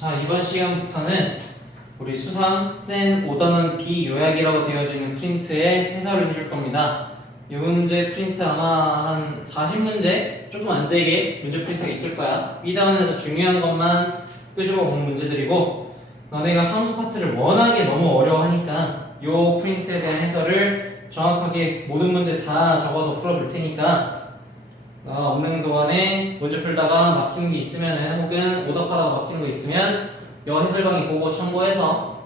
자, 이번 시간부터는 우리 수상 센 오더는 비요약이라고 되어져 있는 프린트의 해설을 해줄 겁니다. 이 문제 프린트 아마 한 40문제? 조금 안 되게 문제 프린트가 있을 거야. 이 단원에서 중요한 것만 끄집어 본 문제들이고, 너네가 함수 파트를 워낙에 너무 어려워하니까 이 프린트에 대한 해설을 정확하게 모든 문제 다 적어서 풀어줄 테니까 없는 동안에 문제 풀다가 막히는 게 있으면은 혹은 오답하다가 막히는 거 있으면 여 해설강의 보고 참고해서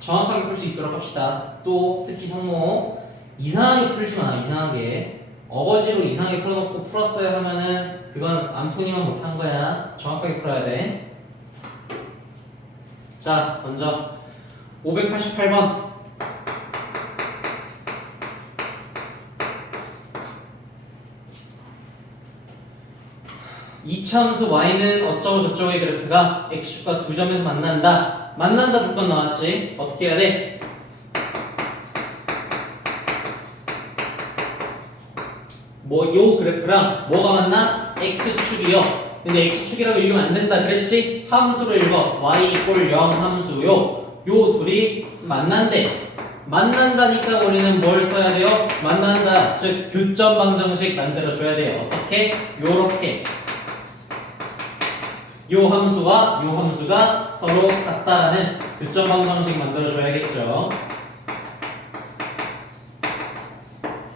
정확하게 풀 수 있도록 합시다. 또 특히 성모 이상하게 풀지 마. 이상하게 어거지로 이상하게 풀어놓고 풀었어요 하면은 그건 안 푸니만 못한 거야. 정확하게 풀어야 돼. 자, 먼저 588번 이차함수 y는 어쩌고 저쩌고의 그래프가 x축과 두 점에서 만난다. 만난다 조건 나왔지? 어떻게 해야 돼? 요 그래프랑 뭐가 만나? x축이요. 근데 x축이라고 읽으면 안 된다 그랬지? 함수를 읽어. y = 0 함수요. 요 둘이 만난대. 만난다니까 우리는 뭘 써야 돼요? 만난다. 즉 교점 방정식 만들어줘야 돼요. 어떻게? 요렇게. 요 함수와 요 함수가 서로 같다라는 교점 방정식 만들어줘야겠죠.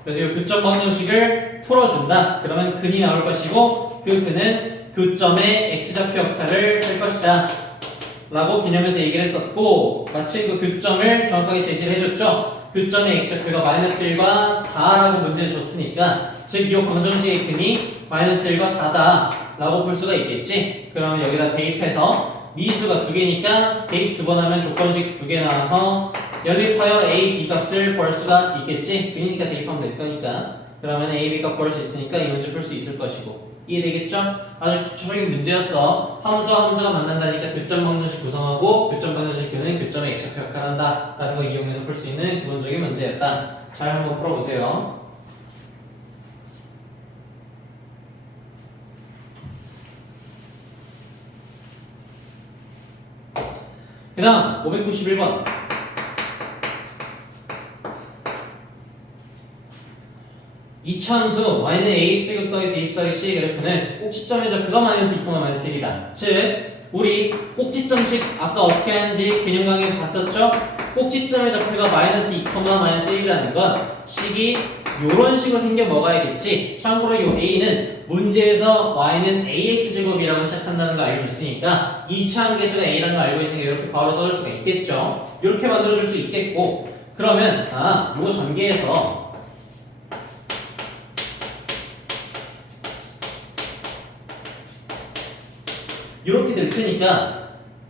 그래서 이 교점 방정식을 풀어준다. 그러면 근이 나올 것이고 그 근은 교점의 x좌표 역할을 할 것이다 라고 개념에서 얘기를 했었고, 마침 그 교점을 정확하게 제시를 해줬죠. 교점의 x좌표가 -1과 4라고 문제 줬으니까 즉 이 방정식의 근이 -1과 4다 라고 볼 수가 있겠지. 그러면 여기다 대입해서 미수가 두 개니까 대입 두 번 하면 조건식 두 개 나와서 연립하여 a, b 값을 구할 수가 있겠지. 그러니까 대입하면 될 거니까. 그러면 a, b 값 구할 수 있으니까 이 문제 풀 수 있을 것이고. 이해되겠죠? 아주 기초적인 문제였어. 함수와 함수가 만난다니까 교점 방정식 구성하고 교점 방정식 교는 교점의 x좌표 역할을 한다 라는 거 이용해서 풀 수 있는 기본적인 문제였다. 잘 한번 풀어보세요. 그 다음 591번 이차함수 y는 ax제곱 더하기 bx 더하기 c의 그래프는 꼭지점의 좌표가 -2, -1이다. 즉 우리 꼭지점식 아까 어떻게 하는지 개념 강의에서 봤었죠? 꼭지점의 좌표가 -2, -1이라는 건 식이 요런 식으로 생겨 먹어야겠지. 참고로 요 a는 문제에서 y는 ax제곱이라고 시작한다는 거 알고 있으니까 2차 함계수가 a라는 거 알고 있으니까 이렇게 바로 써줄 수가 있겠죠. 이렇게 만들어줄 수 있겠고, 그러면 요거 전개해서 이렇게 될 테니까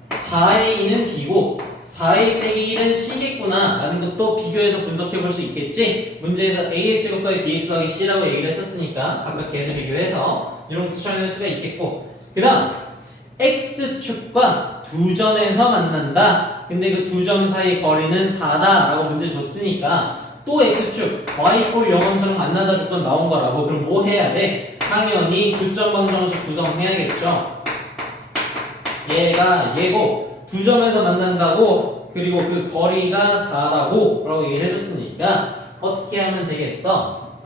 4의 2는 b고 4a 빼기 1은 c겠구나 라는 것도 비교해서 분석해 볼 수 있겠지. 문제에서 ax제곱 더하기 bx 더하기 c라고 얘기를 했었으니까 각각 계수 비교해서 이런 것도 찾아낼 수가 있겠고, 그 다음 x축과 두 점에서 만난다. 근데 그 두 점 사이 거리는 4다 라고 문제 줬으니까 또 x축 y = 0 함수랑 만난다 조건 나온 거라고. 그럼 뭐 해야 돼? 당연히 교점 방정식 구성해야겠죠. 얘가 얘고 두 점에서 만난다고, 그리고 그 거리가 4라고 라고 얘기를 해줬으니까 어떻게 하면 되겠어?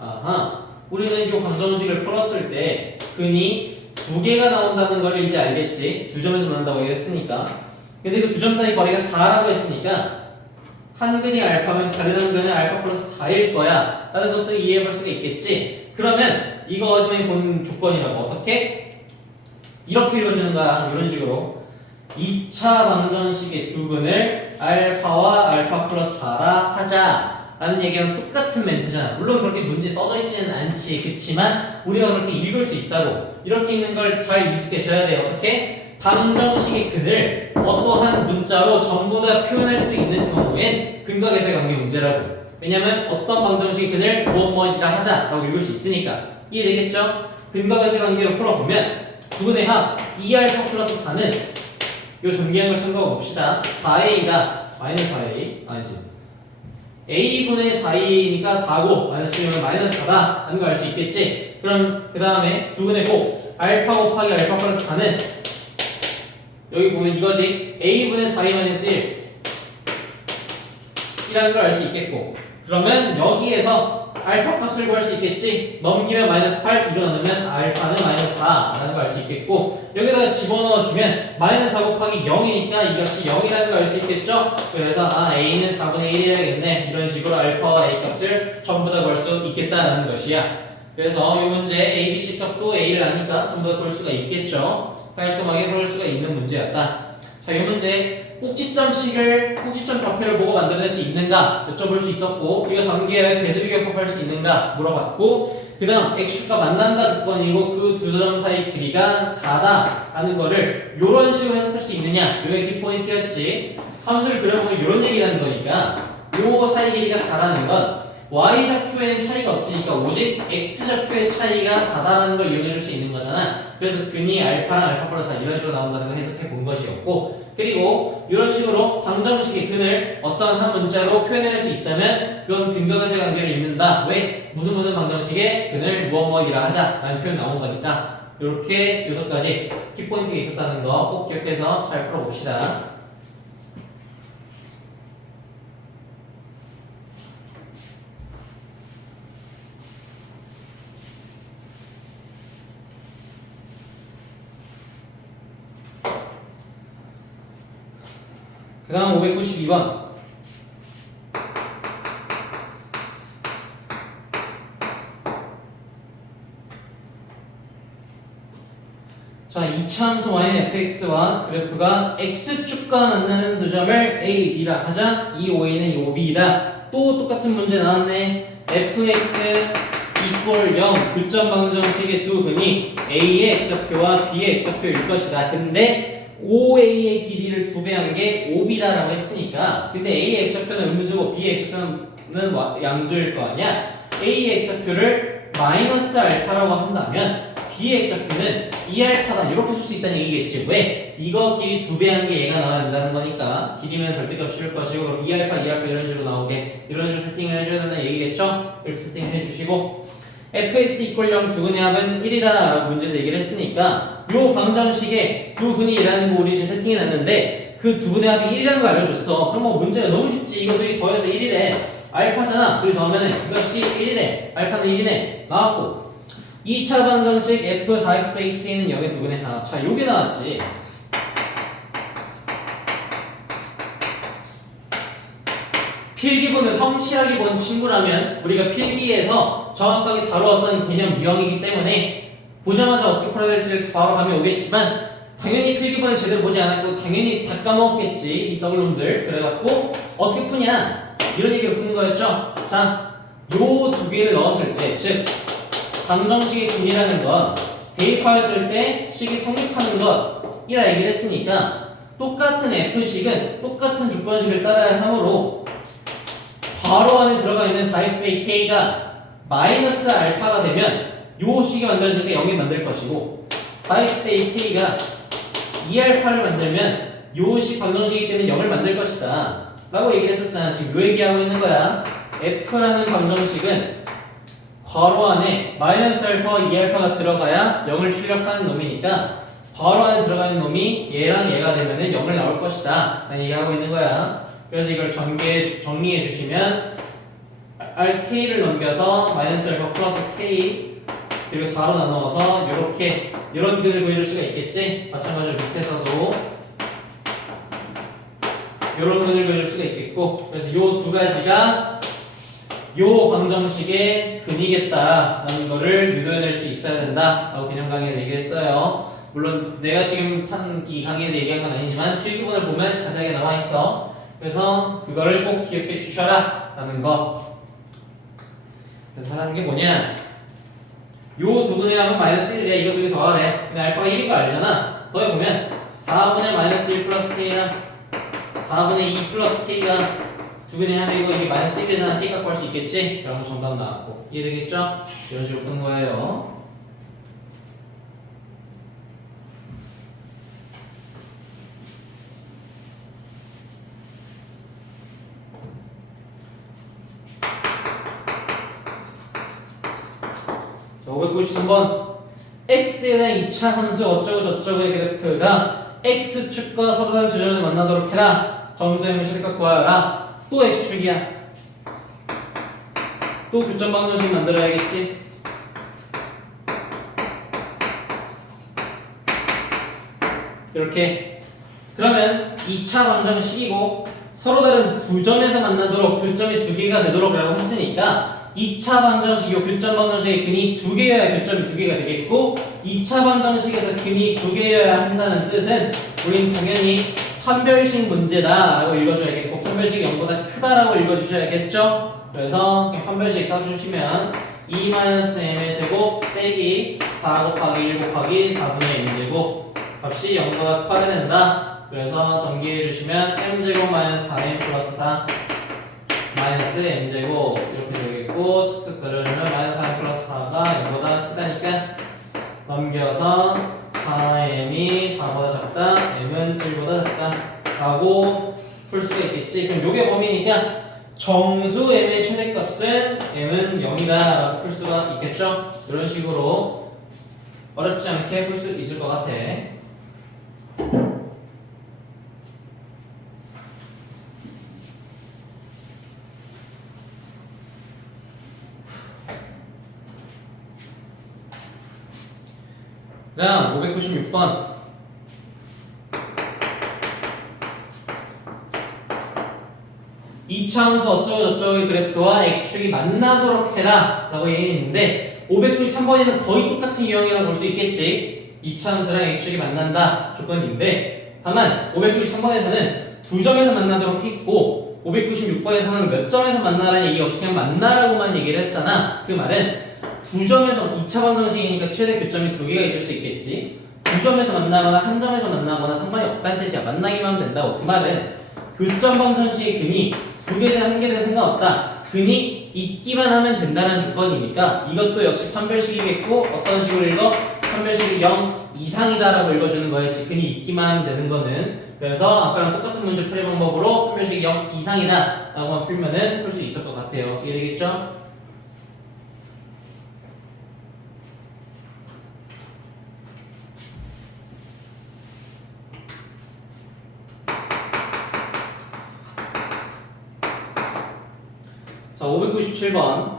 우리는 이 방정식을 풀었을 때 근이 두 개가 나온다는 걸 이제 알겠지. 두 점에서 만난다고 얘기했으니까. 근데 그 두 점 사이 거리가 4라고 했으니까 한 근이 알파면 다른 한 근은 알파 플러스 4일 거야 라는 것도 이해해 볼 수가 있겠지. 그러면 이거 어제에 본 조건이라고 어떻게? 이렇게 읽어주는 거야. 이런 식으로 2차 방정식의 두 근을 알파와 알파 플러스 4라 하자 라는 얘기랑 똑같은 멘트잖아. 물론 그렇게 문제 써져 있지는 않지. 그치만 우리가 그렇게 읽을 수 있다고. 이렇게 읽는 걸 잘 익숙해져야 돼. 어떻게? 방정식의 근을 어떠한 문자로 전부 다 표현할 수 있는 경우엔 근과 계수의 관계 문제라고. 왜냐면 어떤 방정식의 근을 무엇이라 하자 라고 읽을 수 있으니까. 이해되겠죠? 근과 계수의 관계로 풀어보면 두 근의 합 2알파 플러스 4는 요 전개한 걸 참고해 봅시다. 4a가 -4a 아니지 a분의 4a니까 4고 -1이면 -4다 라는 거 알 수 있겠지. 그럼 그 다음에 두 근의 곱 알파 곱하기 알파 플러스 4는 여기 보면 이거지. a분의 4a-1 이라는 걸 알 수 있겠고, 그러면 여기에서 알파 값을 구할 수 있겠지. 넘기면 마이너스 8, 이로 나누면 알파는 마이너스 4라는 걸 알 수 있겠고, 여기다가 집어넣어주면 마이너스 4 곱하기 0이니까 이 값이 0이라는 걸 알 수 있겠죠. 그래서 a는 4분의 1이야겠네. 이런 식으로 알파와 a 값을 전부 다 구할 수 있겠다라는 것이야. 그래서 이 문제 a, b, c 값도 a를 아니까 전부 다 볼 수가 있겠죠. 깔끔하게 볼 수가 있는 문제였다. 자, 이 문제 꼭지점 좌표를 보고 만들어낼 수 있는가 여쭤볼 수 있었고, 이거 전개에 대수비교법할 수 있는가 물어봤고, 그 다음 x축과 만난다 조건이고 그 두 점 사이 길이가 4다 라는 거를 이런 식으로 해석할 수 있느냐, 이게 키포인트였지. 함수를 그려보면 이런 얘기를 하는 거니까 요 사이 길이가 4라는 건 y좌표에는 차이가 없으니까 오직 x좌표의 차이가 4다라는 걸 이용해 줄 수 있는 거잖아. 그래서 근이 알파랑 알파 플러스 4 이런 식으로 나온다는 걸 해석해 본 것이었고, 그리고 이런 식으로 방정식의 근을 어떤 한 문자로 표현할 수 있다면 그건 근과 가세 관계를 잇는다. 왜? 무슨 방정식의 근을 무엇이라 하자 라는 표현 나온 거니까 이렇게 6가지 키포인트가 있었다는 거 꼭 기억해서 잘 풀어봅시다. 그 다음 592번. 자, 이차함수 yfx와 그래프가 x축과 만나는 두 점을 a, b라 하자. 이 oa는 이 ob이다. 또 똑같은 문제 나왔네. fx equal 0 9점 방정식의 두 근이 a의 x좌표와 b의 x좌표일 것이다. 근데 OA의 길이를 2배한 게 OB다라고 했으니까, 근데 A의 x좌표는 음수고 B의 x좌표는 양수일 거 아니야. A의 x좌표를 마이너스 알파라고 한다면 B의 x좌표는 2알파다 이렇게 쓸 수 있다는 얘기겠지. 왜? 이거 길이 2배한 게 얘가 나와야 된다는 거니까 길이면 절대값 씌울 것이고, 그럼 2알파 이런 식으로 나오게 이런 식으로 세팅을 해줘야 된다는 얘기겠죠. 이렇게 세팅을 해주시고, fx equal 0 두 근의 합은 1이다 라고 문제에서 얘기를 했으니까 요 방정식에 두 근이 라는 거 우리 지금 세팅해놨는데 그 두 근의 합이 1이라는 걸 알려줬어. 그럼 뭐 문제가 너무 쉽지. 이거 둘이 더해서 1이래. 알파잖아. 둘이 더하면은 그 값이 1이래. 알파는 1이네. 나왔고, 2차 방정식 f 4x 빼기 k는 0의 두 근의 합. 자, 요게 나왔지. 필기본을 성실하게 본 친구라면 우리가 필기에서 정확하게 다루었던 개념 유형이기 때문에 보자마자 어떻게 풀어야 될지를 바로 감이 오겠지만, 당연히 필기본을 제대로 보지 않았고 당연히 다 까먹었겠지 이 썩을놈들. 그래갖고 어떻게 푸냐 이런 얘기를 푸는 거였죠. 자, 요 두 개를 넣었을 때, 즉 방정식의 근이라는 건 대입하였을 때 식이 성립하는 것이라 얘기를 했으니까 똑같은 f식은 똑같은 조건식을 따라야 하므로 괄호 안에 들어가 있는 4x 빼기 k가 마이너스 알파가 되면 요 식이 만들어질 때 0이 만들 것이고, 4x 빼기 k가 2알파를 만들면 요 식 방정식이기 때문에 0을 만들 것이다 라고 얘기를 했었잖아. 지금 요 얘기하고 있는 거야. f라는 방정식은 괄호 안에 마이너스 알파와 2알파가 들어가야 0을 출력하는 놈이니까 괄호 안에 들어가는 놈이 얘랑 얘가 되면은 0을 나올 것이다 라는 얘기하고 있는 거야. 그래서 이걸 정리해 주시면 RK를 넘겨서 마이너스 알파 플러스 K 그리고 4로 나누어서 이렇게 이런 근을 구해줄 수가 있겠지. 마찬가지로 밑에서도 이런 근을 구해줄 수가 있겠고, 그래서 요 두 가지가 요 방정식의 근이겠다라는 거를 유도해낼 수 있어야 된다라고 개념 강의에서 얘기했어요. 물론 내가 지금 한 이 강의에서 얘기한 건 아니지만 필기본을 보면 자세하게 나와 있어. 그래서 그거를 꼭 기억해 주셔라 라는 거. 그래서 하라는 게 뭐냐, 요 두 근의 합은 마이너스 1이래. 이거 두 개 더하래. 근데 알파가 1인 거 알잖아. 더해보면 4분의 마이너스 1 플러스 k랑 4분의 2 플러스 k가 두 근의 합이고 이게 마이너스 1이잖아. k 갖고 할 수 있겠지? 그러면 정답 나왔고. 이해되겠죠? 이런 식으로 푸는 거예요. 자, 593번 x에 대한 2차 함수 어쩌고 저쩌고의 그래프가 x축과 서로 다른 두 점에서 만나도록 해라. 정수의 최대값 구하여라. 또 x축이야. 또 교점 방정식 만들어야겠지. 이렇게. 그러면 2차 방정식이고 서로 다른 두 점에서 만나도록 교점이 두 개가 되도록 라고 했으니까 2차 방정식, 요 교점 방정식의 근이 두 개여야 교점이 두 개가 되겠고 2차 방정식에서 근이 두 개여야 한다는 뜻은 우린 당연히 판별식 문제다 라고 읽어줘야겠고 판별식이 0보다 크다라고 읽어주셔야겠죠? 그래서 그냥 판별식 써주시면 2-m의 제곱 빼기 4 곱하기 1 곱하기 4분의 m제곱 값이 0보다 커야 된다. 그래서 전기해 주시면 m제곱 마이너스 4m 플러스 4 마이너스 m제곱 이렇게 되겠고 슥슥 그려주면 마이너스 4m 플러스 4가 0보다 크다니까 넘겨서 4m이 4보다 작다 m은 1보다 작다 라고 풀 수가 있겠지. 그럼 요게 범위니까 정수 m의 최대값은 m은 0이다 라고 풀 수가 있겠죠. 이런 식으로 어렵지 않게 풀 수 있을 것 같아. 다음 596번 이차함수 어쩌고저쩌고의 그래프와 x축이 만나도록 해라 라고 얘기했는데 593번에는 거의 똑같은 유형이라고 볼 수 있겠지. 이차함수랑 x축이 만난다 조건인데 다만 593번에서는 두 점에서 만나도록 했고 596번에서는 몇 점에서 만나라는 얘기 없이 그냥 만나라고만 얘기를 했잖아. 그 말은 두 점에서 2차 방정식이니까 최대 교점이 두 개가 있을 수 있겠지. 두 점에서 만나거나 한 점에서 만나거나 상관이 없다는 뜻이야. 만나기만 하면 된다고. 그 말은 교점 방정식의 근이 두 개든 한 개든 상관없다. 근이 있기만 하면 된다는 조건이니까 이것도 역시 판별식이겠고 어떤 식으로 읽어? 판별식이 0 이상이다 라고 읽어주는 거였지. 근이 있기만 하면 되는 거는. 그래서 아까랑 똑같은 문제 풀이 방법으로 판별식이 0 이상이다 라고만 풀면은 풀 수 있을 것 같아요. 이해되겠죠? 자, 597번.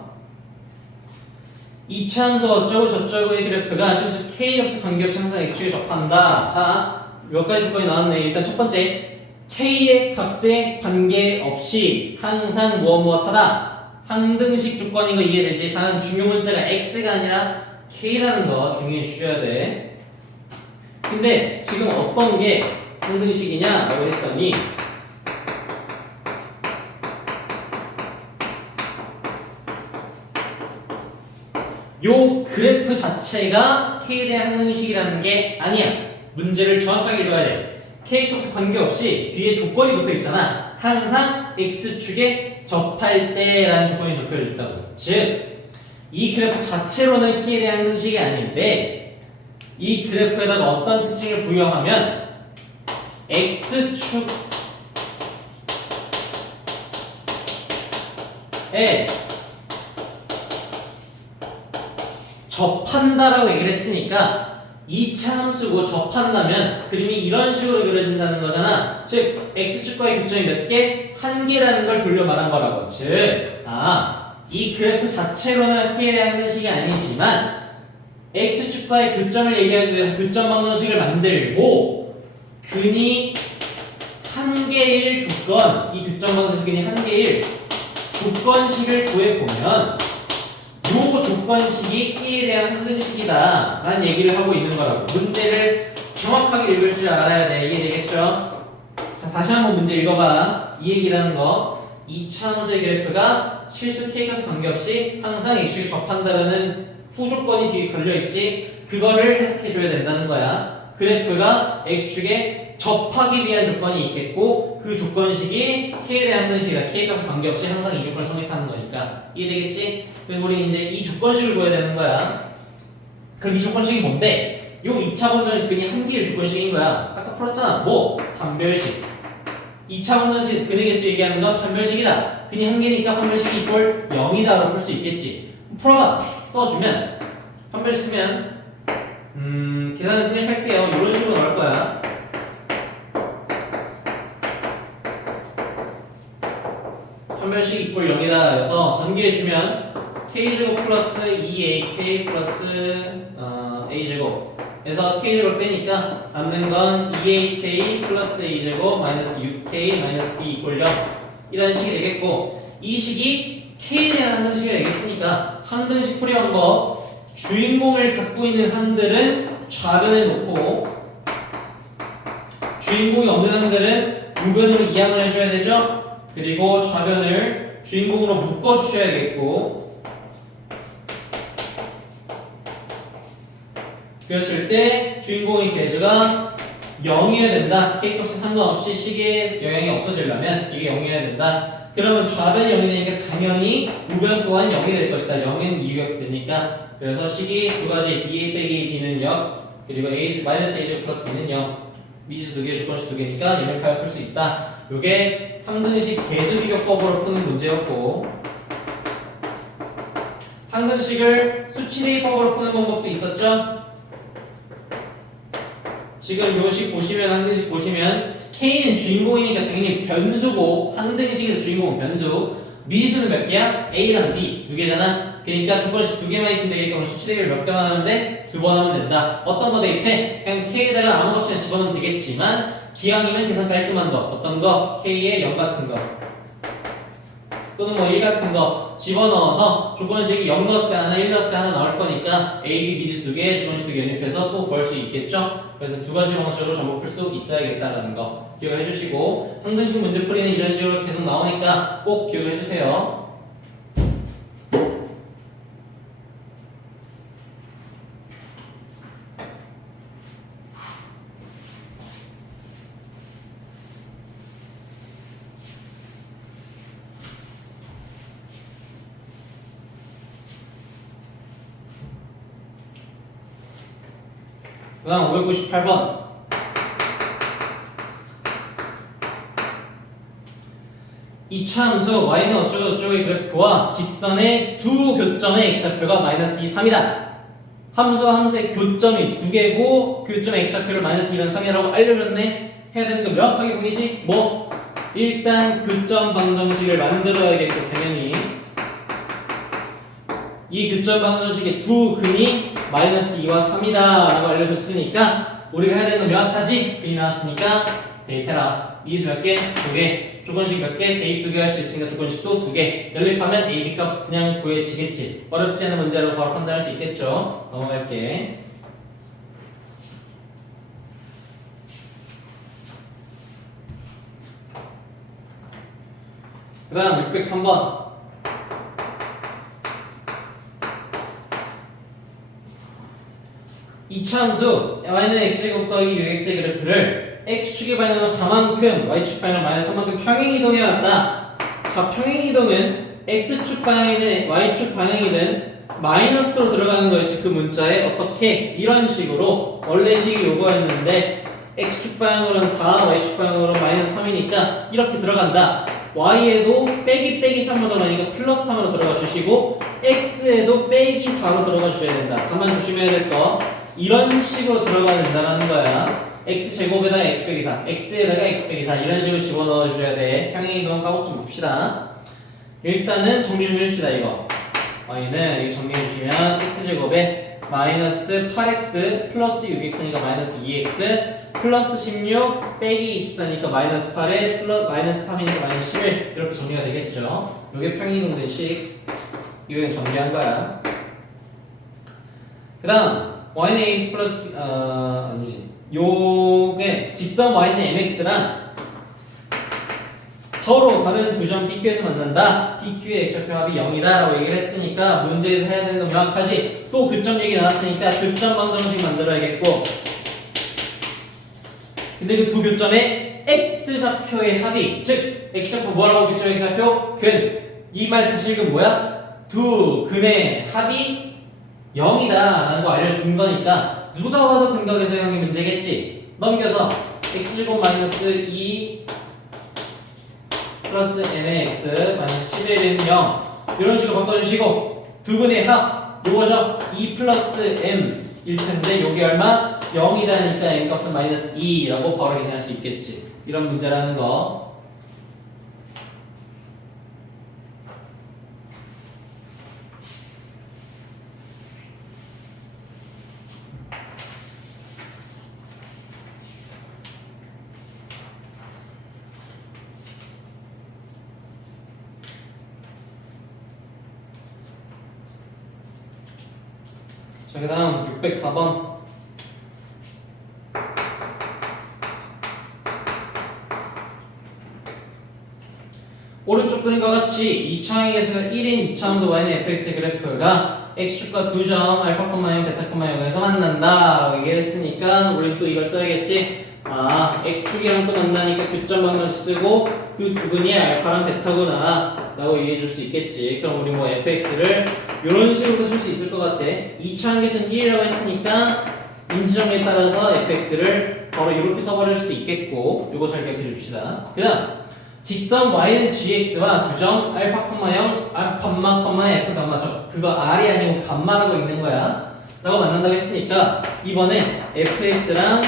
이차함수 어쩌고 저쩌고의 그래프가 실수 K역수 관계없이 항상 X축에 접한다. 자, 몇 가지 조건이 나왔네. 일단 첫 번째, K의 값에 관계없이 항상 무엇하다. 항등식 조건인 거 이해되지? 단 중요 문자가 X가 아니라 K라는 거 중요해 주셔야 돼. 근데 지금 어떤 게 항등식이냐라고 했더니 요 그래프 자체가 K에 대한 항등식이라는 게 아니야. 문제를 정확하게 읽어야 돼. K값에 관계없이 뒤에 조건이 붙어 있잖아. 항상 X축에 접할 때라는 조건이 적혀 있다고. 즉, 이 그래프 자체로는 K에 대한 항등식이 아닌데 이 그래프에다가 어떤 특징을 부여하면 X축에 접한다라고 얘기를 했으니까 2차 함수고 접한다면 그림이 이런 식으로 그려진다는 거잖아. 즉 x축과의 교점이 몇 개? 한 개라는 걸 돌려 말한 거라고. 즉 이 그래프 자체로는 K에 대한 항등식이 아니지만 x축과의 교점을 얘기하기 위해서 교점 방정식을 만들고 근이 한 개일 조건, 이 교점 방정식 근이 한 개일 조건식을 구해보면 요 조건식이 K에 대한 항등식이다 라는 얘기를 하고 있는 거라고. 문제를 정확하게 읽을 줄 알아야 돼. 이해되겠죠? 자, 다시 한번 문제 읽어봐. 이 얘기라는 거 2차 함수의 그래프가 실수 K값에 관계없이 항상 X축에 접한다라는 후조건이 뒤에 걸려있지. 그거를 해석해줘야 된다는 거야. 그래프가 X축에 접하기 위한 조건이 있겠고 그 조건식이 K에 대한 항등식이다. K값에 관계없이 항상 이 조건을 성립하는 거니까. 이해되겠지? 그래서 우리 이제 이 조건식을 구해야 되는 거야. 그럼 이 조건식이 뭔데? 요 2차 방정식 근이 한 개의 조건식인 거야. 아까 풀었잖아. 뭐? 판별식. 2차 방정식 근의 개수 얘기하는 건 판별식이다. 근이 한 개니까 판별식이 이꼴 0이다라고 풀 수 있겠지. 풀어봐. 써주면 판별식 쓰면 계산을 생략할게요. 이런 식으로 나올 거야. 식 이꼴 0이다 여서 전개해주면 k제곱 플러스 2ak 플러스 a제곱 그래서 k제곱 빼니까 남는 건 2ak 플러스 a제곱 마이너스 6k 마이너스 b 이꼴 0 이런 식이 되겠고 이 식이 k에 대한 항등식이 되겠으니까 항등식 풀이 방법 주인공을 갖고 있는 항들은 좌변에 놓고 주인공이 없는 항들은 우변으로 이항을 해줘야 되죠. 그리고 좌변을 주인공으로 묶어주셔야겠고 그랬을 때 주인공의 개수가 0이어야 된다. k값에 상관없이 식에 영향이 없어지려면 이게 0이어야 된다. 그러면 좌변이 0이 되니까 당연히 우변 또한 0이 될 것이다. 0은 이유가 되니까 그래서 식이 두 가지 2a 빼기 b는 0 그리고 a 마이너스 a제곱 플러스 b는 0 미지 두 개, 조건식 두 개니까 연립하여 풀 수 있다. 요게 항등식 개수 비교법으로 푸는 문제였고 항등식을 수치 대입법으로 푸는 방법도 있었죠. 지금 요식 보시면 항등식 보시면 K는 주인공이니까 당연히 변수고 항등식에서 주인공은 변수 미지수는 몇 개야? A랑 B 두 개잖아. 그러니까 조건식 두 개만 있으면 되겠고 수치 대입을 몇 개만 하는데 두 번 하면 된다. 어떤 거 대입해? 그냥 K에다가 아무 값이나 집어넣으면 되겠지만 기왕이면 계산 깔끔한 거 어떤 거? K에 0 같은 거 또는 뭐 1 같은 거 집어넣어서 조건식이 0 넣었을 때 하나 1 넣었을 때 하나 나올 거니까 A, B 미지수 두 개, 조건식 두 개 연입해서 또 구할 수 있겠죠? 그래서 두 가지 방식으로 전부 풀 수 있어야겠다라는 거 기억해 주시고 항등식 문제 풀이는 이런 식으로 계속 나오니까 꼭 기억해 주세요. 그 다음 598번 이차함수 y는 어쩌고저쩌고의 그래프와 직선의 두 교점의 x좌표가 마이너스 2, 3이다. 함수와 함수의 교점이 두 개고 교점의 x좌표를 마이너스 2랑 3이라고 알려줬네. 해야 되는 거 명확하게 보이지? 뭐? 일단 교점 방정식을 만들어야겠고 당연히 이 교점 방정식의 두 근이 마이너스 2와 3이다 라고 알려줬으니까 우리가 해야 되는 건 명확하지? 근이 나왔으니까 대입해라. 미지수 몇 개? 두 개. 조건식 몇 개? 대입 두 개 할 수 있으니까 조건식도 두 개. 연립하면 A, B 값 그냥 구해지겠지. 어렵지 않은 문제라고 바로 판단할 수 있겠죠. 넘어갈게. 그 다음 603번 이차함수 y는 x제곱 더하기 6x의 그래프를 x축의 방향으로 4만큼 y축 방향으로 마이너스 3만큼 평행이동해 왔다. 자, 평행이동은 x축 방향이든 y축 방향이든 마이너스로 들어가는 거였지. 그 문자에 어떻게 이런 식으로 원래 식이 요거였는데 x축 방향으로는 4, y축 방향으로는 마이너스 3이니까 이렇게 들어간다. y에도 빼기 3으로 들어가니까 플러스 3으로 들어가 주시고 x에도 빼기 4로 들어가 주셔야 된다. 다만 조심해야 될 거 이런 식으로 들어가야 된다는 거야. x제곱에다가 x 빼기 4 x에다가 x 빼기 4 이런 식으로 집어넣어 주셔야 돼. 평행이동 까먹 좀 봅시다. 일단은 정리 좀 해줍시다. 이거 y는 이거 정리해 주시면 x제곱에 마이너스 8x 플러스 6x니까 마이너스 2x 플러스 16 빼기 24니까 마이너스 8에 마이너스 3이니까 마이너스 11 이렇게 정리가 되겠죠. 이게 평행이동된 식 이거 그냥 정리한 거야. 그 다음 y는 ax 플러스 아니지 요게 직선 y는 mx랑 서로 다른 두점 PQ에서 만난다. PQ의 x좌표 합이 0이다 라고 얘기를 했으니까 문제에서 해야 되는 건 명확하지. 또 교점 얘기 나왔으니까 교점 방정식 만들어야겠고 근데 그 두 교점의 x좌표의 합이 즉 x좌표 뭐라고 교점 x좌표? 근. 이 말 다시 읽으면 뭐야? 두 근의 합이 0이다 라는 거 알려준 거니까 누가 와도 근각에서 형이 문제겠지. 넘겨서 x제곱 마이너스 2 플러스 m의 x 마이너스 11은 0 이런 식으로 바꿔주시고 두 근의 합 요거죠. 2 플러스 m 일 텐데 요게 얼마? 0이다니까 m 값은 마이너스 2라고 바로 계산할 수 있겠지. 이런 문제라는 거. 자, 그 다음 604번. 오른쪽 그림과 같이 2차항의 개수가 1인 2차함수 y는 fx의 그래프가 x축과 2점 알파, 0, 베타, 0에서 만난다 라고 얘기했으니까 우린 또 이걸 써야겠지. x축이랑 또 만나니까 교점 한 번씩 쓰고 그 두근이 알파랑 베타구나 라고 얘기해 줄 수 있겠지. 그럼 우리 뭐 fx를 이런 식으로 쓸 수 있을 것 같아. 2차항 개수는 1이라고 했으니까 인수정에 따라서 fx를 바로 이렇게 써버릴 수도 있겠고, 요거 잘 기억해 줍시다. 그 다음 직선 y는 gx와 두점 알파, 0, f, 그거 r이 아니고 감마라고 읽는 거야 라고 만난다고 했으니까 이번에 fx랑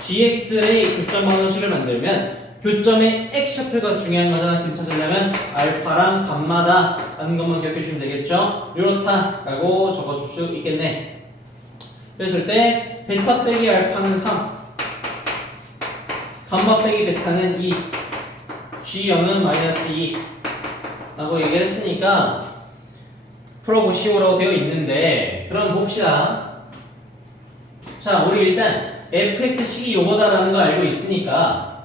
gx의 교점 방정식을 만들면 교점의 x좌표가 중요한 거잖아. 그 찾으려면 알파랑 감마다 라는 것만 기억해 주시면 되겠죠. 이렇다 라고 적어줄 수 있겠네. 그랬을 때 베타 빼기 알파는 3, 감마 빼기 베타는 2, G0은 마이너스 2 라고 얘기를 했으니까 풀어보시오라고 되어 있는데, 그럼 봅시다. 자, 우리 일단 fx식이 요거다라는 거 알고 있으니까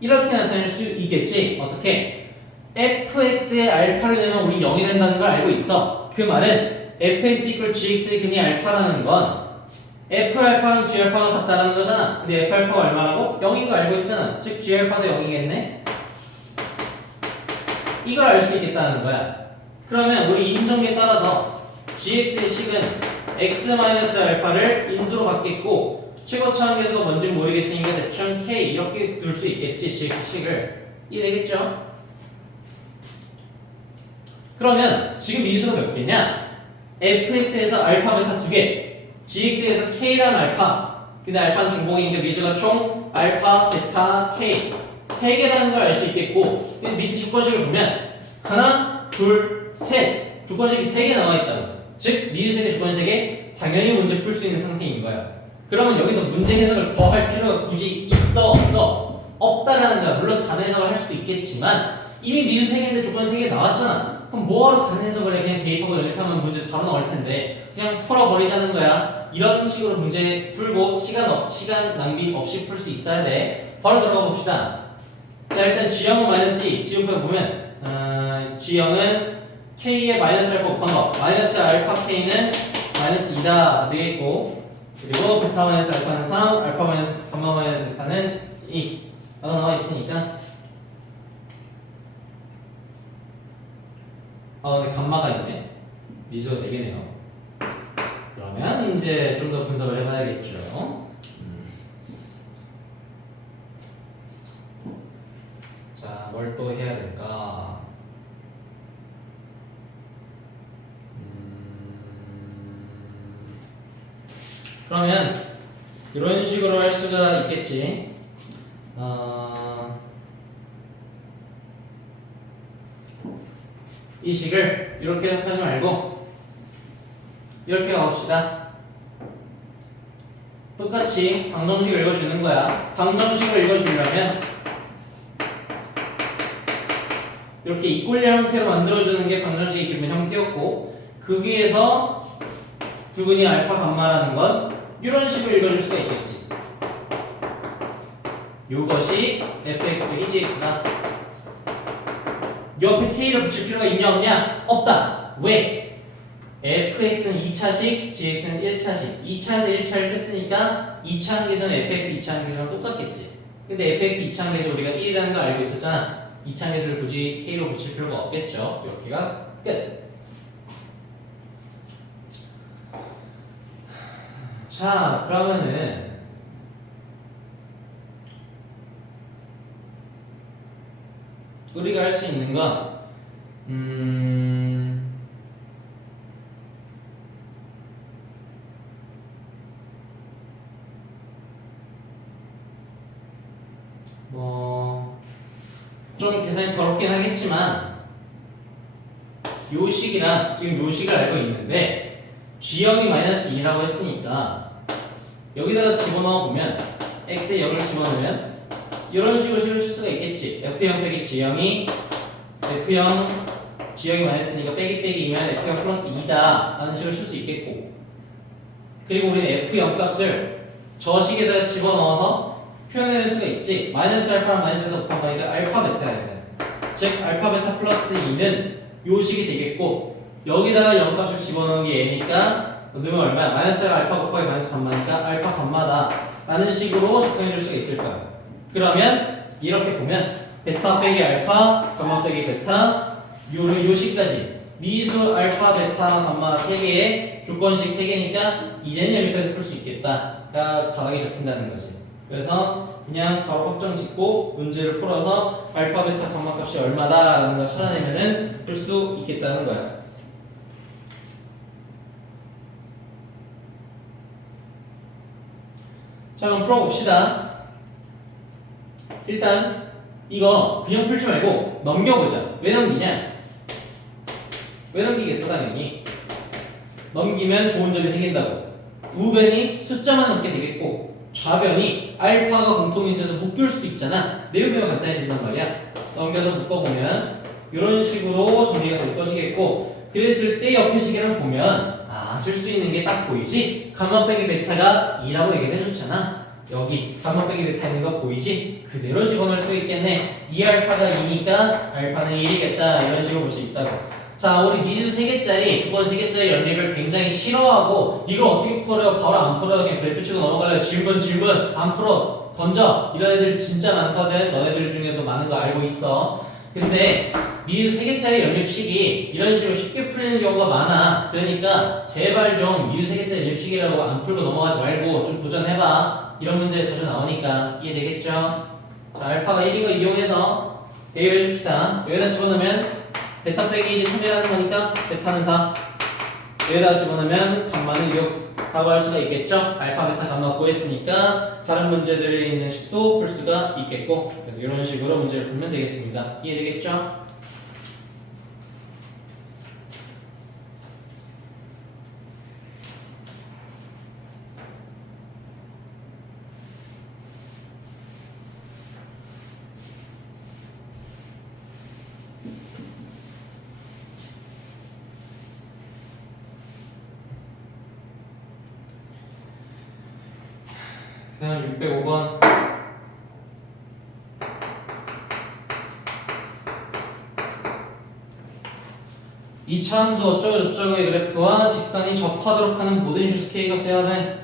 이렇게 나타낼 수 있겠지. 어떻게? fx의 알파를 내면 우리 0이 된다는 걸 알고 있어. 그 말은 fx equal gx의 근이 알파라는 건 f 알파랑 g 알파가 같다라는 거잖아. 근데 f 알파가 얼마라고? 0인 거 알고 있잖아. 즉 g 알파도 0이겠네. 이걸 알 수 있겠다는 거야. 그러면 우리 인수정리에 따라서 gx의 식은 x-알파를 인수로 갖겠고 최고차항 계수가 뭔지 모르겠으니까 대충 k 이렇게 둘 수 있겠지. gx식을 이해되겠죠? 그러면 지금 미수가 몇 개냐? fx에서 알파, 베타 2개, gx에서 k랑 알파, 근데 알파는 중복이니까 미수가 총 알파, 베타, k 3개라는 걸 알 수 있겠고, 밑에 조건식을 보면 하나, 둘, 셋 조건식이 3개 나와있다고. 즉 미수 3개, 조건 3개 당연히 문제 풀 수 있는 상태인 거야. 그러면 여기서 문제 해석을 더 할 필요가 굳이 있어? 없어? 없다라는 거야. 물론 다른 해석을 할 수도 있겠지만 이미 미수 3개인데 조건 3개 나왔잖아. 그럼 뭐하러 다른 해석을 해? 그냥 대입하고 연립하면 문제 바로 나올 텐데 그냥 풀어버리자는 거야. 이런 식으로 문제 풀고 시간 낭비 없이 풀 수 있어야 돼. 바로 들어가 봅시다. 자, 일단 G형은 마이너스 2, 지우표 보면 G형은 K의 마이너스 알파 곱한 거, 마이너스 알파 K는 마이너스 2다 되겠고, 그리고 베타 마이너스 알파는 3, 알파 마이너스 감마 마이너스 베타는 2 라고 나와 있으니까 근데 감마가 있네. 미수가 4개네요. 그러면 이제 좀 더 분석을 해봐야겠죠. 자, 뭘 또 해야 될까? 그러면 이런 식으로 할 수가 있겠지. 이 식을 이렇게 해석하지 말고 이렇게 가봅시다. 똑같이 방정식을 읽어주는 거야. 방정식을 읽어주려면 이렇게 이꼴량 형태로 만들어주는 게 방정식의 기본 형태였고, 그 위에서 두근이 알파 감마라는 건 이런 식으로 읽어줄 수가 있겠지. 이것이 fx 빼기 gx다. 옆에 k를 붙일 필요가 있냐 없냐? 없다. 왜? fx는 2차식, gx는 1차식. 2차에서 1차를 뺐으니까 2차 항계수는 fx 2차 항계수랑 똑같겠지. 근데 fx 2차 항계수 우리가 1이라는 걸 알고 있었잖아. 2차 항계수를 굳이 k로 붙일 필요가 없겠죠. 이렇게가 끝. 자, 그러면은 우리가 할 수 있는 건 좀 계산이 더럽긴 하겠지만 요 식이랑 지금 요 식을 알고 있는데 G형이 마이너스 2라고 했으니까 여기다가 집어넣어 보면 x에 0을 집어넣으면 이런 식으로 실을 수가 있겠지. F형 빼기 G형이 G형이 마이너스니까 빼기 빼기면 F형 플러스 2다 라는 식으로 쓸 수 있겠고, 그리고 우리는 F0 값을 저 식에다 집어넣어서 표현해낼 수가 있지. 마이너스 알파랑 마이너스 베타 곱하니까 알파 베타야 돼. 즉 알파 베타 플러스 2는 요 식이 되겠고 여기다가 0 값을 집어넣은 게 얘니까 넣으면 얼마야? 마이너스 알파 곱하기 마이너스 감마니까 알파 감마다 라는 식으로 작성해 줄 수가 있을 거야. 그러면 이렇게 보면 베타 빼기 알파 감마 빼기 베타 요 식까지 미수 알파 베타 감마 3개의 조건식 3개니까 이제는 여기까지 풀 수 있겠다가 가닥이 잡힌다는 거지. 그래서 그냥 바로 확정 짓고 문제를 풀어서 알파 베타 감마 값이 얼마다라는 걸 찾아내면은 풀 수 있겠다는 거야. 자, 그럼 풀어봅시다. 일단 이거 그냥 풀지 말고 넘겨보자. 왜 넘기냐? 왜 넘기겠어? 당연히 넘기면 좋은 점이 생긴다고. 우변이 숫자만 넘게 되겠고 좌변이 알파가 공통이 있어서 묶일 수도 있잖아. 매우 간단해진단 말이야. 넘겨서 묶어보면 이런 식으로 정리가 될 것이겠고, 그랬을 때 옆에 시계를 보면 쓸 수 있는 게 딱 보이지? 감마 빼기 베타가 2라고 얘기를 해줬잖아. 여기 감마 빼기 베타 있는 거 보이지? 그대로 집어넣을 수 있겠네. 2알파가 2니까 알파는 1이겠다. 이런 식으로 볼 수 있다고. 자, 우리 미수 3개짜리, 조건 3개짜리 연립을 굉장히 싫어하고 이걸 어떻게 풀어요? 바로 안 풀어요. 그냥 별표 치고 넘어가요. 질문 안 풀어. 던져. 이런 애들 진짜 많거든. 너네들 중에도 많은 거 알고 있어. 근데 미수 3개짜리 연립식이 이런 식으로 쉽게 풀리는 경우가 많아. 그러니까 제발 좀 미수 3개짜리 연립식이라고 안 풀고 넘어가지 말고 좀 도전해봐. 이런 문제 자주 나오니까 이해되겠죠? 자, 알파가 1인 거 이용해서 대입해 줍시다. 여기다 집어넣으면 베타 빼기 1이 3이라는 거니까 베타는 4. 여기다 집어넣으면 감마는 6 라고 할 수가 있겠죠? 알파 베타 감마 구했으니까 다른 문제들에 있는 식도 풀 수가 있겠고, 그래서 이런 식으로 문제를 풀면 되겠습니다. 이해되겠죠? 그다음 605번. 이차 함수 어쩌고저쩌고의 그래프와 직선이 접하도록 하는 모든 실수 K값의 합은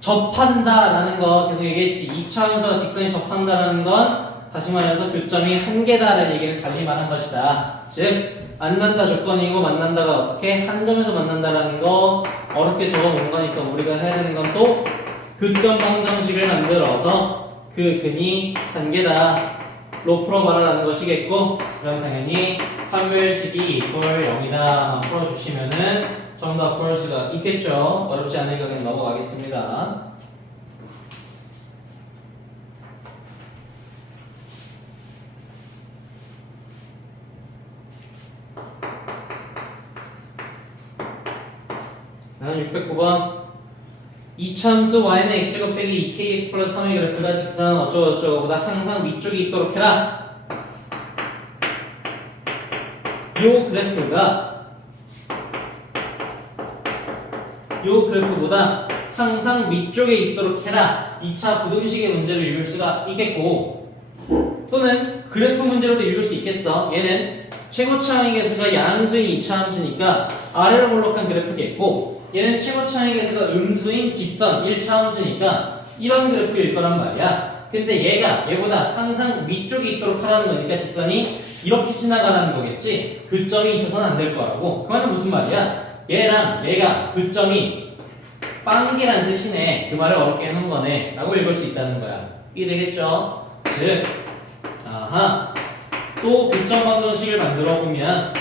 접한다라는 거 계속 얘기했지. 2차 함수와 직선이 접한다라는 건 다시 말해서 교점이 한 개다라는 얘기를 달리 말한 것이다. 즉 만난다 조건이고 만난다가 어떻게 한 점에서 만난다라는 거 어렵게 적어놓은 거니까 우리가 해야 되는 건 또 교점 방정식을 만들어서 그 근이 한 개다로 풀어봐라라는 것이겠고, 그럼 당연히 판별식이 이퀄 0이다만 풀어주시면은 정답 풀 수가 있겠죠. 어렵지 않으니까 그냥 넘어가겠습니다. 다음 609번. 이차함수 y는 x제곱 빼기 2kx 플러스 3의 그래프가 직선 어쩌고저쩌고보다 항상 위쪽에 있도록 해라. 요 그래프보다 항상 위쪽에 있도록 해라. 2차 부등식의 문제를 읽을 수가 있겠고, 또는 그래프 문제로도 읽을 수 있겠어. 얘는 최고차항의 개수가 양수인 2차 함수니까 아래로 볼록한 그래프겠고, 얘는 최고차항의 개수가 음수인 직선 1차 함수니까 이런 그래프일 거란 말이야. 근데 얘보다 항상 위쪽에 있도록 하라는 거니까 직선이 이렇게 지나가라는 거겠지. 교점이 있어서는 안 될 거라고. 그 말은 무슨 말이야? 얘랑 얘가 교점이 빵개란 뜻이네. 그 말을 어렵게 해놓은 거네 라고 읽을 수 있다는 거야. 이해되겠죠? 즉 또 교점 방정식을 만들어 보면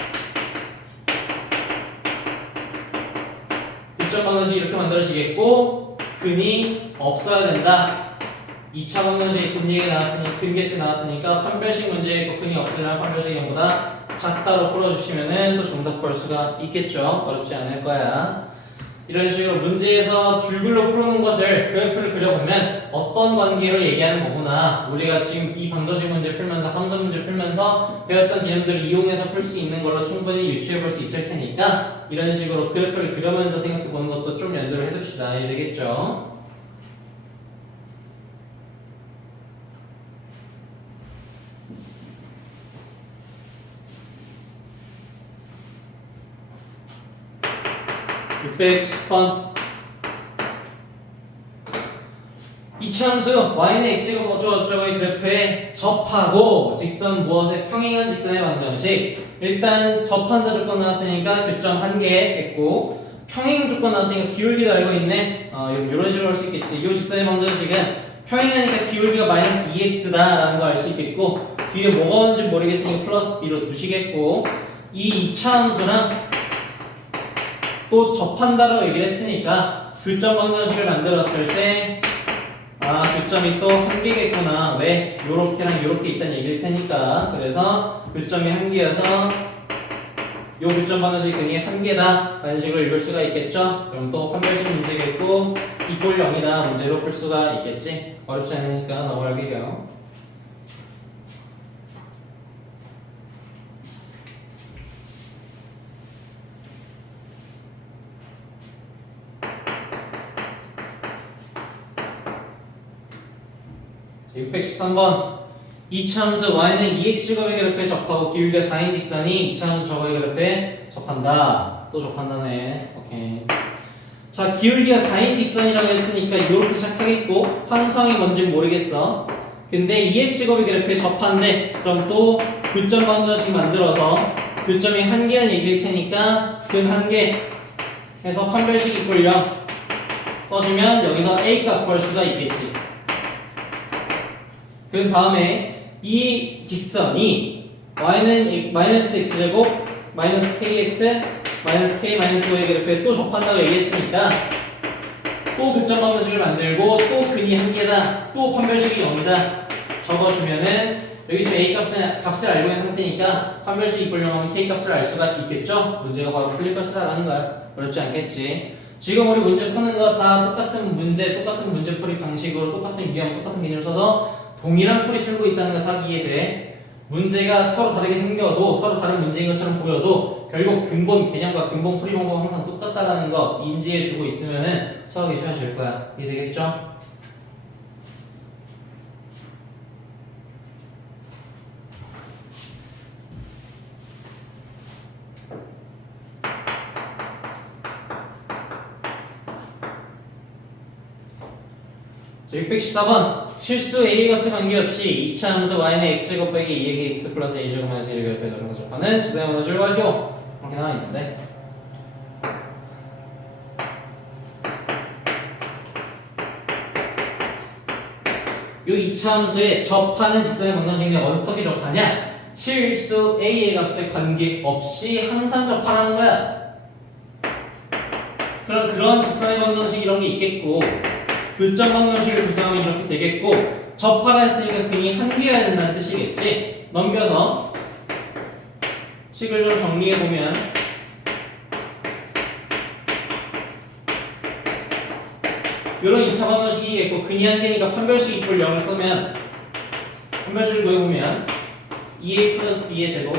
교점 방정식이 이렇게 만들어지겠고, 근이 없어야 된다. 2차 방정식에 근 얘기 나왔으니까, 근 개수 나왔으니까 판별식 문제에 그 근이 없으려면 판별식 0보다 작다로 풀어주시면은 또 정답 볼 수가 있겠죠. 어렵지 않을 거야. 이런 식으로 문제에서 줄글로 풀어놓은 것을 그래프를 그려보면 어떤 관계로 얘기하는 거구나. 우리가 지금 이 방정식 문제 풀면서 함수 문제 풀면서 배웠던 개념들을 이용해서 풀 수 있는 걸로 충분히 유추해 볼 수 있을 테니까 이런 식으로 그래프를 그려면서 생각해 보는 것도 좀 연습을 해둡시다. 이해되겠죠? (610번) 이차함수 y는 x가 어쩌고저쩌고의 그래프에 접하고 직선 무엇에 평행한 직선의 방정식. 일단 접한다 조건 나왔으니까 교점 1개 했고 평행 조건 나왔으니까 기울기도 알고 있네. 이런 식으로 할 수 있겠지. 이 직선의 방정식은 평행하니까 기울기가 마이너스 2x다 라는 거 알 수 있겠고 뒤에 뭐가 오는지 모르겠으니까 플러스 b로 두시겠고 이 2차 함수랑 또 접한다라고 얘기를 했으니까 교점 방정식을 만들었을 때 교점이 또 한 개겠구나. 왜? 요렇게랑 요렇게 있다는 얘기일 테니까. 그래서 교점이 한 개여서 요 교점 방정식이 근이 한 개다 라는 식으로 읽을 수가 있겠죠. 그럼 또 판별식 문제겠고 이꼴 0이다 문제로 풀 수가 있겠지. 어렵지 않으니까 넘어갈게요. (613번) 이차함수 y는 2x제곱의 그래프에 접하고 기울기가 4인 직선이 이차함수 저거의 그래프에 접한다. 또 접한다네. 오케이. 자, 기울기가 4인 직선이라고 했으니까 이렇게 시작하겠고 상수항이 뭔지 모르겠어. 근데 2x제곱의 그래프에 접한대. 그럼 또 교점 방정식 만들어서 교점이 한 개는 얘기일 테니까 근 한 개 해서 판별식 이꼴 0 써주면 여기서 a 값 구할 수가 있겠지. 그 다음에 이 직선이 y는 마이너스 x제곱 마이너스 kx 마이너스 k 마이너스 y의 그래프에 또 접한다고 얘기했으니까 또 교점 방정식을 만들고 또 근이 한 개다 또 판별식이 0이다 적어주면은 여기 지금 a 값을 알고 있는 상태니까 판별식 이꼴 0하면 k 값을 알 수가 있겠죠? 문제가 바로 풀릴 것이다 라는 거야. 어렵지 않겠지. 지금 우리 문제 푸는 거 다 똑같은 문제풀이 방식으로 똑같은 유형 똑같은 개념을 써서 동일한 풀이 쓸고 있다는 거 다 이해돼. 문제가 서로 다르게 생겨도 서로 다른 문제인 것처럼 보여도 결국 근본 개념과 근본 풀이 방법은 항상 똑같다라는 거 인지해주고 있으면은 수학이 쉬워질 거야. 이해되겠죠? 자, 614번 실수 a의 값에 관계없이 2차 함수 y는 x제곱 빼기 2의 x 플러스 a제곱 마이너스 1의 그래프에 적용해서 접하는 지수의 문제를 구하시오. 이렇게 나와 있는데 이 2차 함수에 접하는 직선의 방정식이 어떻게 접하냐? 실수 a의 값에 관계없이 항상 접하라는 거야. 그럼 그런 직선의 방정식 이런 게 있겠고 교점 방정식을 구성하면 이렇게 되겠고 접하라 했으니까 근이 한 개여야 된다는 뜻이겠지. 넘겨서 식을 좀 정리해보면 이런 2차 방정식이 있고 근이 한 개니까 판별식 이꼴 0을 쓰면 판별식을 구해보면 2a 플러스 b의 제곱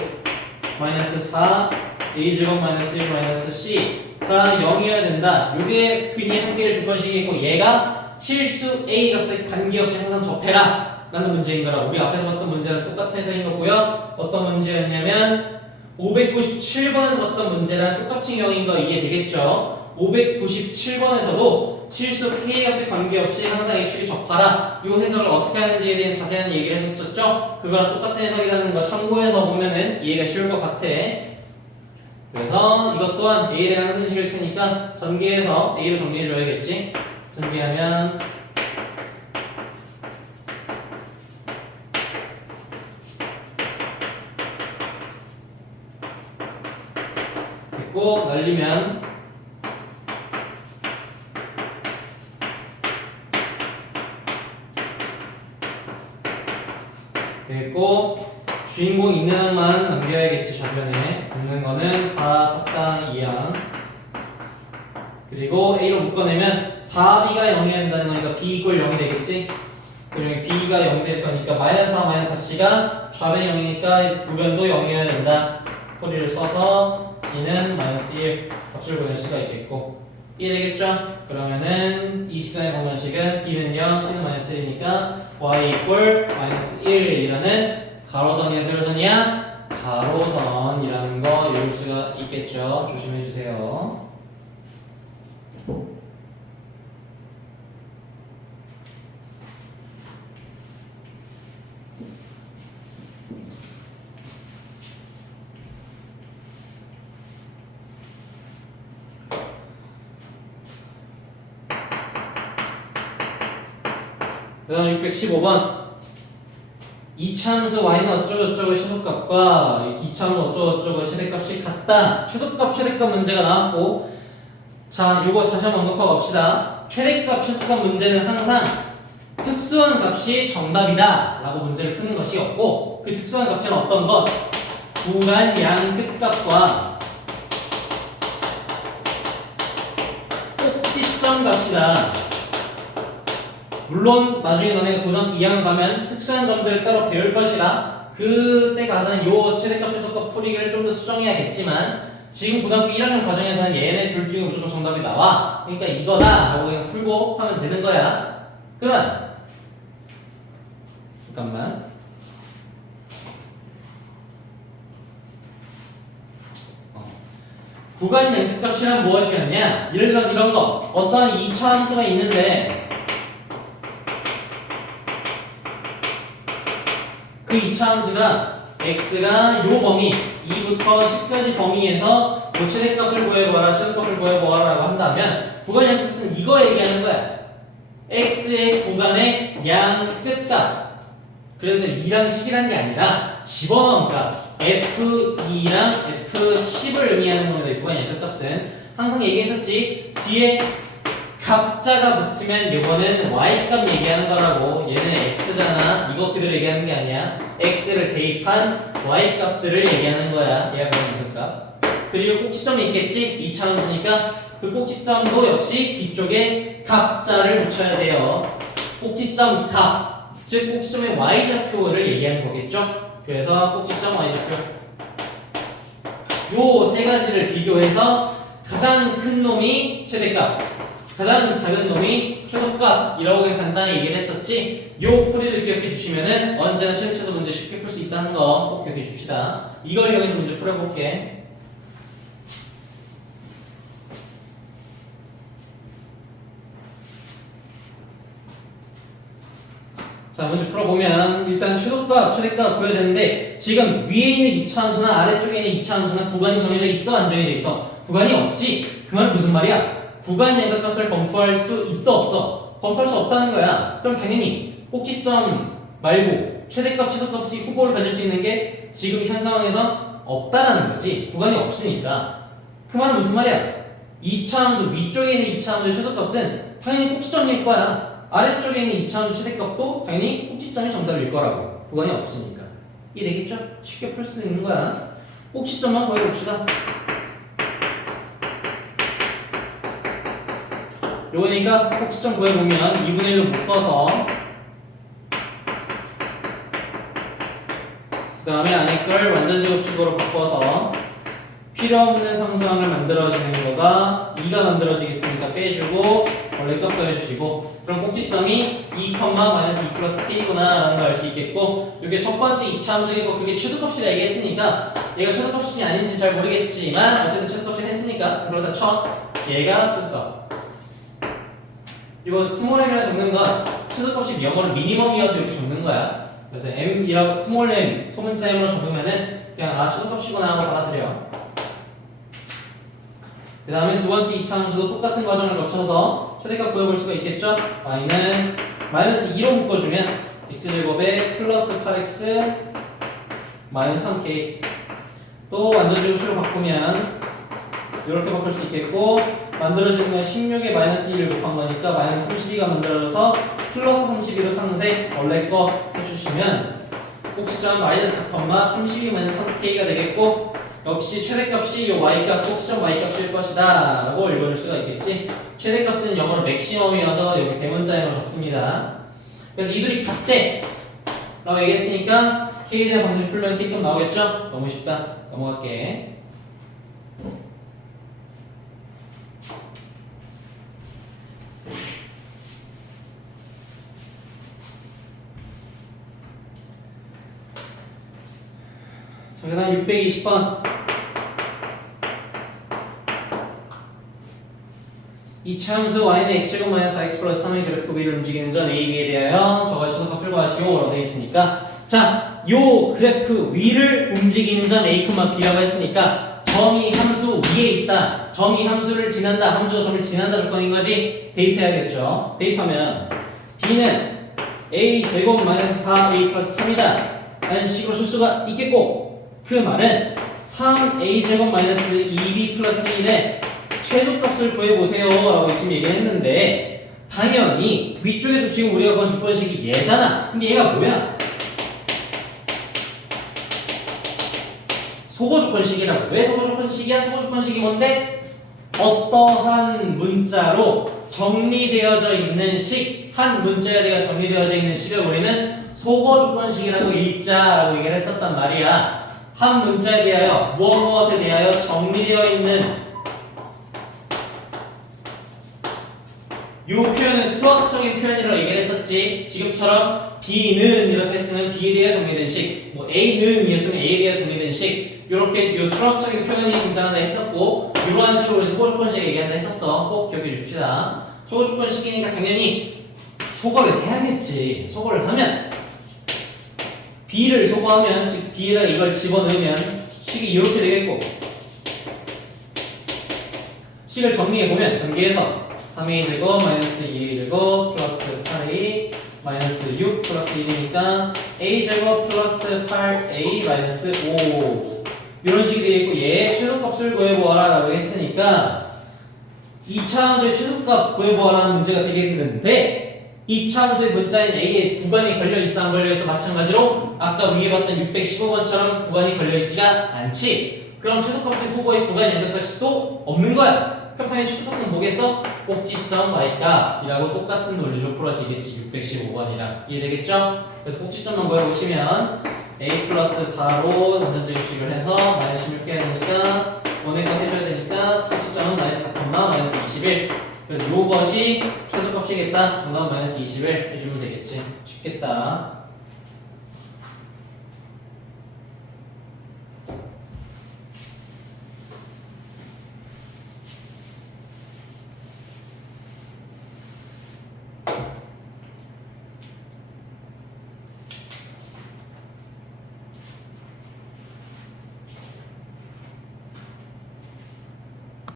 마이너스 4 a 제곱 마이너스 1 마이너스 c가 0이어야 된다. 이게 근이 한 개를 줄 것이겠고 얘가 실수 a 값에 관계없이 항상 접해라 라는 문제인 거라. 우리 앞에서 봤던 문제랑 똑같은 해석인 거고요. 어떤 문제였냐면 597번에서 봤던 문제랑 똑같은 경우인 거 이해되겠죠? 597번에서도 실수 k 값에 관계없이 항상 x축에 접하라. 이 해석을 어떻게 하는지에 대한 자세한 얘기를 했었죠? 그거랑 똑같은 해석이라는 거 참고해서 보면은 이해가 쉬울 것 같아. 그래서 이것 또한 a에 대한 항등식일 테니까 전개해서 a로 정리해줘야겠지. 전개하면 됐고 날리면 됐고 주인공 있는 항만 남겨야겠지. 전면에 있는 거는 다 삭당 2항 그리고 A로 묶어내면 4B가 0이 된다는 거니까 B 이퀄 0이 되겠지? 그리고 B가 0이 될 거니까 마이너스 4 마이너스 4C가 좌변 0이니까 우변도 0이어야 된다. 풀이를 써서 C는 마이너스 1 값을 보낼 수가 있겠고 이해되겠죠? 그러면은 이 직선의 방정식은 B는 0, C는 마이너스 1이니까 Y 이퀄 마이너스 1이라는 가로선이야 세로선이야? 가로선이라는 거 외울 수가 있겠죠? 조심해주세요. 그 다음 615번 이차함수 y는 어쩌고저쩌고의 최소값과 이차함수 어쩌고저쩌고의 최대값이 같다. 최소값 최대값 문제가 나왔고 자 요거 다시 한번 언급하고 갑시다. 최대값 최소값 문제는 항상 특수한 값이 정답이다 라고 문제를 푸는 것이었고 그 특수한 값은 어떤 것? 구간 양 끝값과 꼭지점 값이다. 물론 나중에 너네가 고등학교 2학년 가면 특수한 점들을 따로 배울 것이라 그때 가서는 요 최대값 최소값 풀이를 좀 더 수정해야겠지만 지금 고등학교 1학년 과정에서는 얘네 둘 중에 무조건 정답이 나와. 그러니까 이거다 라고 그냥 풀고 하면 되는 거야. 그러면 잠깐만 구간 양끝값이란 무엇이었냐? 예를 들어서 이런 거 어떠한 2차 함수가 있는데 그 2차 함수가 x가 요 범위 2부터 10까지 범위에서 뭐 최대값을 구해봐라 최소값을 구해봐라 라고 한다면 구간 양끝값은 이거 얘기하는 거야. x의 구간의 양 끝값 그래서 2랑 10이라는 게 아니라 집어넣은 값 f2랑 f10을 의미하는 겁니다. 이 구간 양 끝값은 항상 얘기했었지 뒤에 값자가 붙으면 이거는 y값 얘기하는 거라고. 얘는 x잖아. 이거 그대로 얘기하는 게 아니야. x를 대입한 y값들을 얘기하는 거야. 얘가 그런 값. 그리고 꼭지점이 있겠지? 2차 함수니까 그 꼭지점도 역시 뒤쪽에 값자를 붙여야 돼요. 꼭지점 값, 즉 꼭지점의 y좌표를 얘기하는 거겠죠? 그래서 꼭지점 y좌표 요 세 가지를 비교해서 가장 큰 놈이 최대값 가장 작은 놈이 최소값이라고 그냥 간단히 얘기를 했었지. 요 풀이를 기억해 주시면은 언제나 최소 문제 쉽게 풀 수 있다는 거 꼭 기억해 줍시다. 이걸 이용해서 문제 풀어볼게. 자, 문제 풀어보면 일단 최소값, 최대값 구해야 되는데 지금 위에 있는 2차 함수나 아래쪽에 있는 2차 함수나 구간이 정해져 있어? 안 정해져 있어? 구간이 없지? 그 말은 무슨 말이야? 구간 양값을 검토할 수 있어 없어? 검토할 수 없다는 거야. 그럼 당연히 꼭지점 말고 최대값, 최소값이 후보를 가질 수 있는 게 지금 현 상황에서 없다라는 거지. 구간이 없으니까. 그 말은 무슨 말이야? 2차 함수 위쪽에 있는 2차 함수의 최소값은 당연히 꼭지점일 거야. 아래쪽에 있는 2차 함수 최대값도 당연히 꼭지점이 정답일 거라고. 구간이 없으니까. 이해되겠죠? 쉽게 풀 수 있는 거야. 꼭지점만 구해봅시다. 요거니까 꼭지점 구해보면 2분의 1로 묶어서 그 다음에 안에 걸 완전제곱식으로 바꿔서 필요없는 상수항을 만들어지는 거가 2가 만들어지겠으니까 빼주고 원래 값 더해주시고 그럼 꼭지점이 2, 마이너스 2 플러스 t구나 라는 걸 알 수 있겠고 이게 첫 번째 2차 함수이고 그게 최소값이라 얘기했으니까 얘가 최소값인지 아닌지 잘 모르겠지만 어쨌든 최소값이라 했으니까 그러다 쳐 얘가 최소값. 이거 스몰 m이라 적는 건 최소값이 영어로 미니멈이어서 이렇게 적는 거야. 그래서 m이라고 스몰 m 소문자 m으로 적으면은 그냥 최소값이구나 하고 받아들여. 그 다음에 두 번째 2차 함수도 똑같은 과정을 거쳐서 최대값 구해볼 수가 있겠죠? y는 마이너스 2로 묶어주면 x제곱에 플러스 8x 마이너스 3k 또 완전제곱식으로 바꾸면 이렇게 바꿀 수 있겠고 만들어지는 건 16에 마이너스 1을 곱한 거니까 마이너스 32가 만들어져서 플러스 32로 상세 원래 거 해주시면 꼭지점 마이너스 4, 32 마이너스 3k가 되겠고 역시 최대값이 요 y값, 꼭지점 y값일 것이다 라고 읽어줄 수가 있겠지. 최대값은 영어로 맥시멈이어서 여기 대문자형으로 적습니다. 그래서 이들이 같대 라고 얘기했으니까 K에 대한 방정식 풀면 K값 나오겠죠? 너무 쉽다. 넘어갈게. 자, 그 다음 620번. 이 차함수 y는 x제곱 마이너스 x 플러스 3의 그래프 V를 움직이는 점 A, B에 대하여 저걸 초석화 풀고 하시오 라고 되어 있으니까 자, 요 그래프 위를 움직이는 점 A, B라고 했으니까 점이 함수 위에 있다. 점이 함수를 지난다. 함수가 점을 지난다 조건인 거지. 대입해야겠죠. 대입하면 B는 A 제곱 마이너스 4A 플러스 3이다 라는 식으로 쓸 수가 있겠고 그 말은 3A 제곱 마이너스 2B 플러스 1의 최소값을 구해보세요 라고 지금 얘기했는데 당연히 위쪽에서 지금 우리가 건 조건식이 얘잖아. 근데 얘가 뭐야? 소거 조건식이라고. 왜 소거 조건식이야? 소거 조건식이 뭔데? 어떠한 문자로 정리되어져 있는 식, 한 문자에 대해 정리되어져 있는 식을 우리는 소거 조건식이라고 읽자라고 얘기를 했었단 말이야. 한 문자에 대하여 무엇에 대하여 정리되어 있는 이 표현은 수학적인 표현이라고 얘기를 했었지. 지금처럼 B는 이렇게 했으면 B에 대해 정리된 식, 뭐 A는 이었으면 A에 대해 정리된 식, 이렇게 요 수학적인 표현이 등장한다 했었고 이러한 식으로 우리 소거조건식 얘기한다 했었어. 꼭 기억해 주십시다. 소거조건식이니까 당연히 소거를 해야겠지. 소거를 하면 B를 소거하면 즉 B에다가 이걸 집어넣으면 식이 이렇게 되겠고 식을 정리해보면 전개해서 3a 제곱 마이너스 2a 제곱 플러스 8a 마이너스 6 플러스 1이니까 a 제곱 플러스 8a 마이너스 5 이런 식이 되겠고 얘의 최소값을 구해보아라 라고 했으니까 2차 함수의 최소값 구해보아라는 문제가 되겠는데 2차 함수의 문자인 a에 구간이 걸려있어 안 걸려있어 마찬가지로 아까 위에 봤던 615번처럼 구간이 걸려있지가 않지. 그럼 최소값의 후보에 구간이 연결값이 또 없는 거야. 그럼 당연히 최소값은 뭐겠어? 꼭지점 y값이라고 똑같은 논리로 풀어지겠지. 615번이랑 이해되겠죠? 그래서 꼭지점만 구해보시면 a 플러스 4로 완전제곱식을 해서 마이너스 16 해야 되니까 원의 거 해줘야 되니까 꼭지점은 마이너스 4, 마이너스 21 그래서 이것이 최소값이겠다. 정답은 마이너스 21 해주면 되겠지. 쉽겠다.